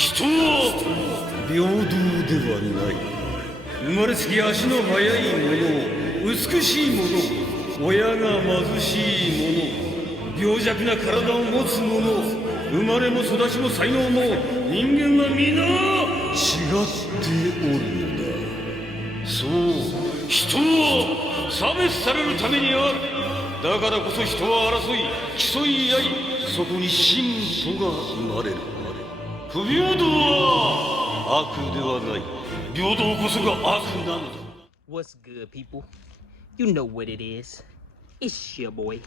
人は平等ではない。生まれつき足の速い者、美しい者、親が貧しい者、病弱な体を持つ者、生まれも育ちも才能も人間は皆違っておるのだ。そう、人は差別されるためにある。だからこそ人は争い競い合い、そこに進歩が生まれる。不平等は悪ではない。平等こそが悪なのだ。 What's good, people? You know what it is. It's your boy,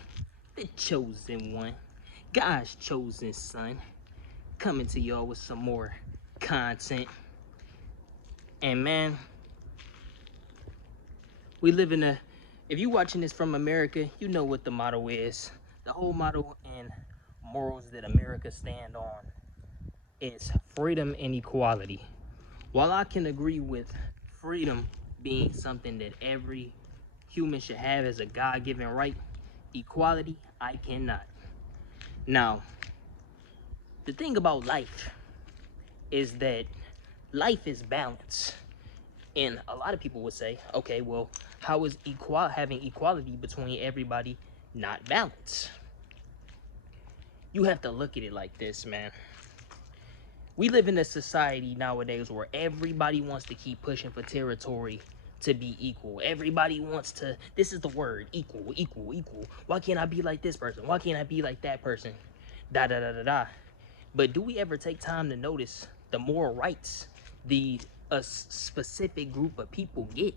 the chosen one, God's chosen son, coming to y'all with some more content. And man, we live in a, if you watching this from America, you know what the motto is. The whole motto and morals that America stand on is freedom and equality. While I can agree with freedom being something that every human should have as a God-given right, equality, I cannot. Now, the thing about life is that life is balance. And a lot of people would say, okay, well, how is having equality between everybody not balance? You have to look at it like this, man. We live in a society nowadays where everybody wants to keep pushing for territory to be equal. Everybody wants to, this is the word, equal, equal, equal. Why can't I be like this person? Why can't I be like that person? Da, da, da, da, da. But do we ever take time to notice the more rights a specific group of people get,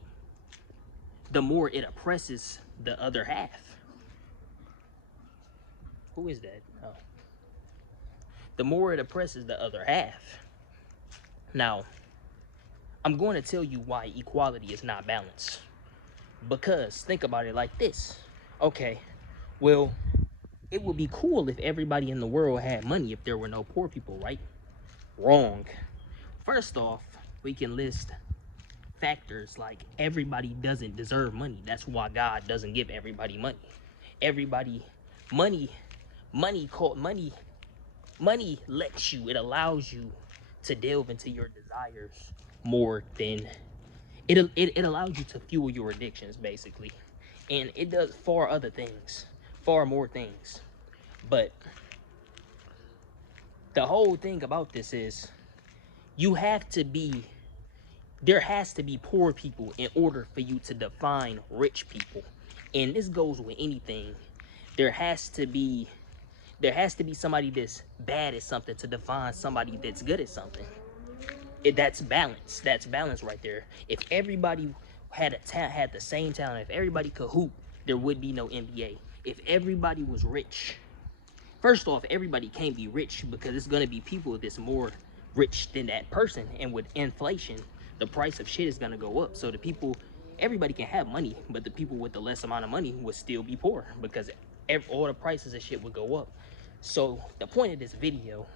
the more it oppresses the other half? Who is that? Oh. The more it oppresses the other half. Now, I'm going to tell you why equality is not balanced. Because think about it like this. Okay, well, it would be cool if everybody in the world had money if there were no poor people, right? Wrong. First off, we can list factors like everybody doesn't deserve money. That's why God doesn't give everybody money. Money lets you, it allows you to delve into your desires more than it allows you to fuel your addictions, basically. And it does far more things. But the whole thing about this is there has to be poor people in order for you to define rich people. And this goes with anything. There has to be somebody that's bad at something to define somebody that's good at something. That's balance. That's balance right there. If everybody had the same talent, if everybody could hoop, there would be no NBA. If everybody was rich, first off, everybody can't be rich because it's gonna be people that's more rich than that person, and with inflation, the price of shit is gonna go up. So everybody can have money, but the people with the less amount of money would still be poor because all the prices of shit would go up. So the point of this video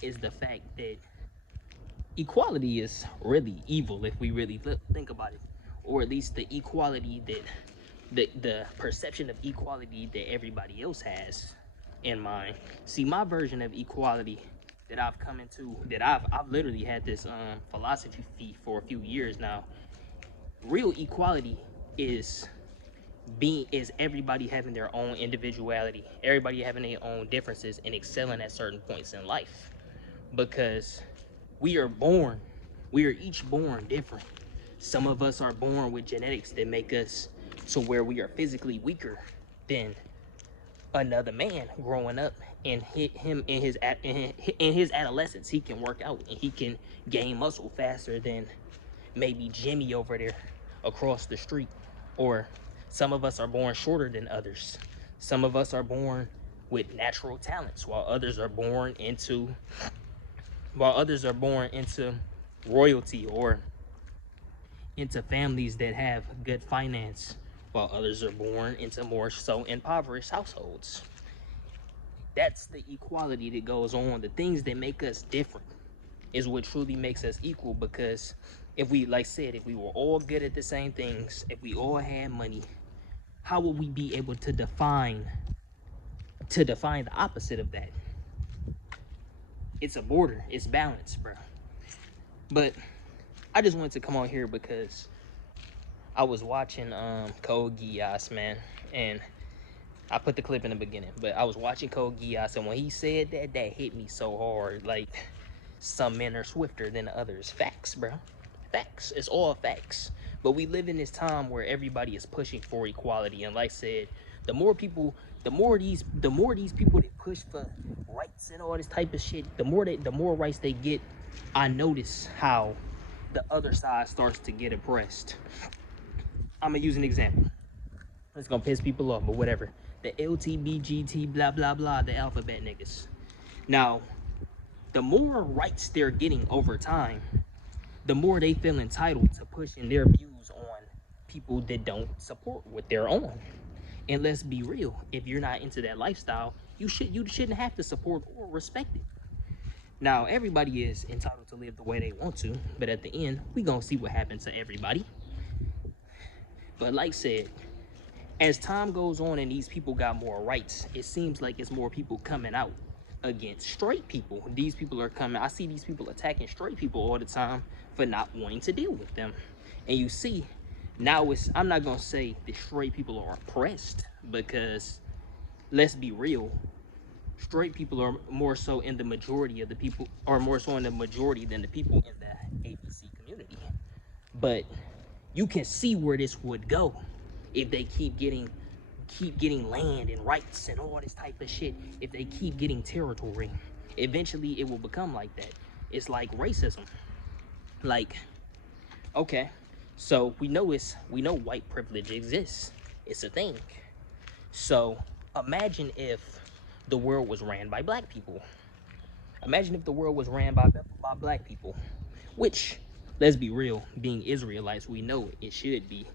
is the fact that equality is really evil if we really think about it, or at least the equality that the perception of equality that everybody else has in mind. See, my version of equality that I've come into, that I've literally had this philosophy for a few years now. Real equality is everybody having their own individuality, everybody having their own differences and excelling at certain points in life, because we are each born different. Some of us are born with genetics that make us to where we are physically weaker than another man growing up, and in his adolescence he can work out and he can gain muscle faster than maybe Jimmy over there across the street. Or some of us are born shorter than others. Some of us are born with natural talents, while others are born into royalty or into families that have good finance, while others are born into more so impoverished households. That's the equality that goes on. The things that make us different is what truly makes us equal, because if we, like said, if we were all good at the same things, if we all had money, how would we be able to define the opposite of that? It's a border. It's balance, bro. But I just wanted to come on here because I was watching Code Geass, man, and I put the clip in the beginning, but I was watching Code Geass, and when he said that, that hit me so hard. Like, some men are swifter than others. Facts, bro. Facts. It's all facts. But we live in this time where everybody is pushing for equality, and like I said, the more these people that push for rights and all this type of shit, the more rights they get, I notice how the other side starts to get oppressed. I'm gonna use an example. It's gonna piss people off, but whatever. The LTBGT blah blah blah, the alphabet niggas. Now, the more rights they're getting over time, the more they feel entitled to pushing their views on people that don't support what they're on. And let's be real, if you're not into that lifestyle, you shouldn't have to support or respect it. Now, everybody is entitled to live the way they want to, but at the end, we gonna see what happens to everybody. But like I said, as time goes on and these people got more rights, it seems like it's more people coming out against straight people. These people are coming, I see these people attacking straight people all the time for not wanting to deal with them. And you see, now I'm not gonna say the straight people are oppressed, because let's be real, straight people are more so in the majority of the people, are more so in the majority than the people in the ABC community. But you can see where this would go if they keep getting land and rights and all this type of shit. If they keep getting territory, eventually it will become like that. It's like racism. Like, okay, so we know white privilege exists. It's a thing. So imagine if the world was ran by black people. Imagine if the world was ran by black people, which, let's be real, being Israelites, we know it should be.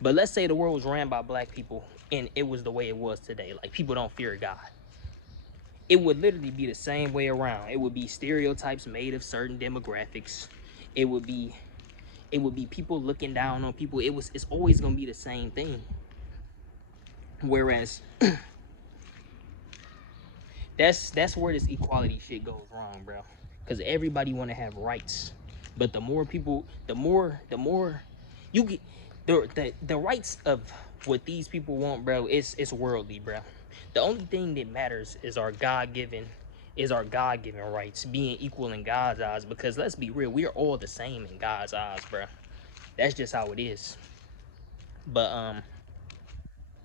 But let's say the world was ran by black people and it was the way it was today. Like, people don't fear God. It would literally be the same way around. It would be stereotypes made of certain demographics. It would be people looking down on people. It's always gonna be the same thing. Whereas that's where this equality shit goes wrong, bro. Because everybody want to have rights, but the more you get, the rights of what these people want, bro, it's worldly, bro. The only thing that matters is our God-given rights, being equal in God's eyes. Because let's be real, we are all the same in God's eyes, bro. That's just how it is. But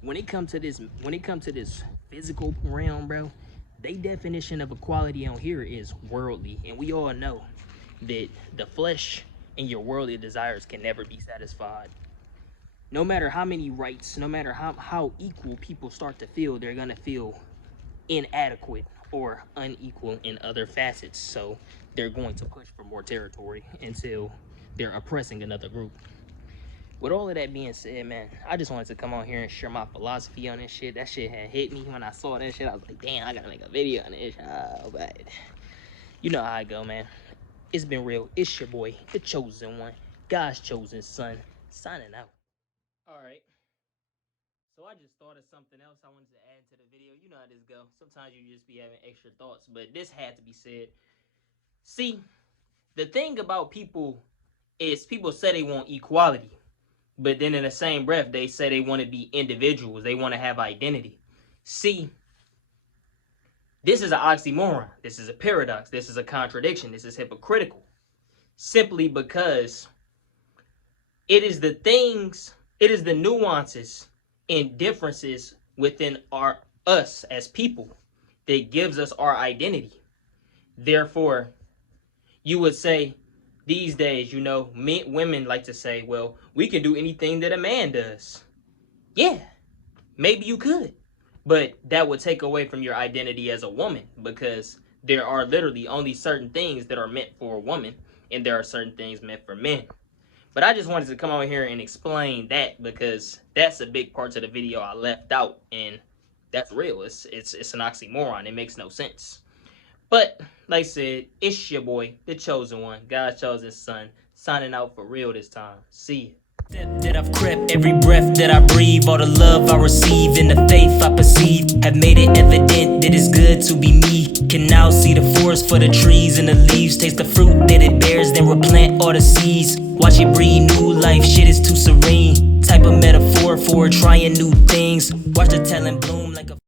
when it comes to this physical realm, bro, their definition of equality on here is worldly, and we all know that the flesh and your worldly desires can never be satisfied. No matter how many rights, no matter how equal people start to feel, they're gonna feel inadequate or unequal in other facets. So they're going to push for more territory until they're oppressing another group. With all of that being said, man, I just wanted to come on here and share my philosophy on this shit. That shit had hit me when I saw that shit. I was like, damn, I gotta make a video on this. Oh, but you know how I go, man. It's been real. It's your boy, the chosen one, God's chosen son, signing out. All right. So I just thought of something else I wanted to add to the video. You know how this go. Sometimes you just be having extra thoughts, but this had to be said. See, the thing about people is people say they want equality, but then in the same breath, they say they want to be individuals. They want to have identity. See, this is an oxymoron. This is a paradox. This is a contradiction. This is hypocritical. Simply because it is the nuances and differences within us as people that gives us our identity. Therefore, you would say, these days, women like to say, well, we can do anything that a man does. Yeah, maybe you could. But that would take away from your identity as a woman, because there are literally only certain things that are meant for a woman, and there are certain things meant for men. But I just wanted to come on here and explain that, because that's a big part of the video I left out, and that's real. It's an oxymoron. It makes no sense. But, like I said, it's your boy, the chosen one, God's chosen son, signing out for real this time. See ya. That I've crept, every breath that I breathe, all the love I receive and the faith I perceive have made it evident that it's good to be me. Can now see the forest for the trees and the leaves, taste the fruit that it bears, then replant all the seeds. Watch it breathe new life, shit is too serene. Type of metaphor for trying new things. Watch the talent bloom like a